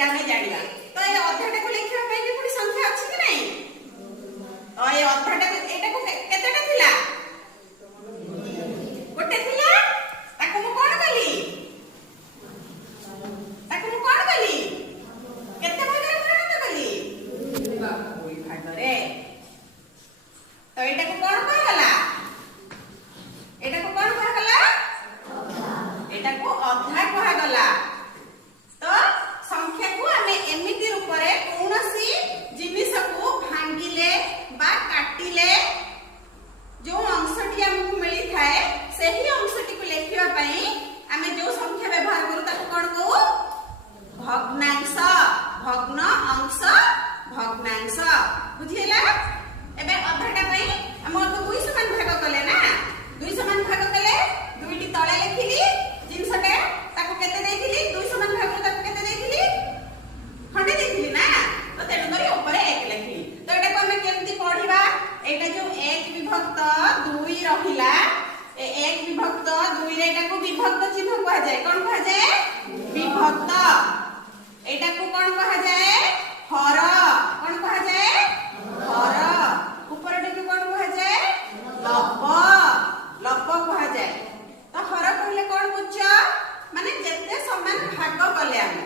एटा हमें जानिबा तो ए अध्याटा को लिखिबा पई कि पुनी संख्या अछि कि नै तो ए अध्याटा एटा को केतेटा थिला गोटे थिला ताको मु कोन कली ताको मु कोन कली केते भागरे परिणत कली दुई भागरे तो एटा को कोन कहला एटा को कोन कहला एटा को अध्याय कहा गला तो संख्या को हमें एमिति रूप रे कोनोसी जिनिस को भांगिले बा काटिले जो अंशटी हमको मिली थाए सही अंशटी को लेखिबा पई हमें जो संख्या व्यवहार करू ताको कोन कहू भग्नांश भग्न अंश भग्नांश बुझिला एबे अध्यायटा पई हम तो दुई समान भाग कले ना दुई समान भाग कले दुईटी तळे लिखिली जिनसटे ताको केते देथिली दुई समान भाग ताको केते देथिली खंडे देथिली ना तो तेनु करी ऊपर 1 लिखिली तो एटा को हम केमती पढिबा एटा जो 1 विभक्त 2 रहिला ए 1 विभक्त 2 रे एटा को विभक्त चिन्ह कहा जाय कोन कहा जाय विभक्त एटा को कोन कहा जाय हर कोन कहा जाय हर ऊपर एटा को कोन कहा जाय लव लव कहा जाय तो हर कहले कोन बुझ माने जेते समान भाग कले हम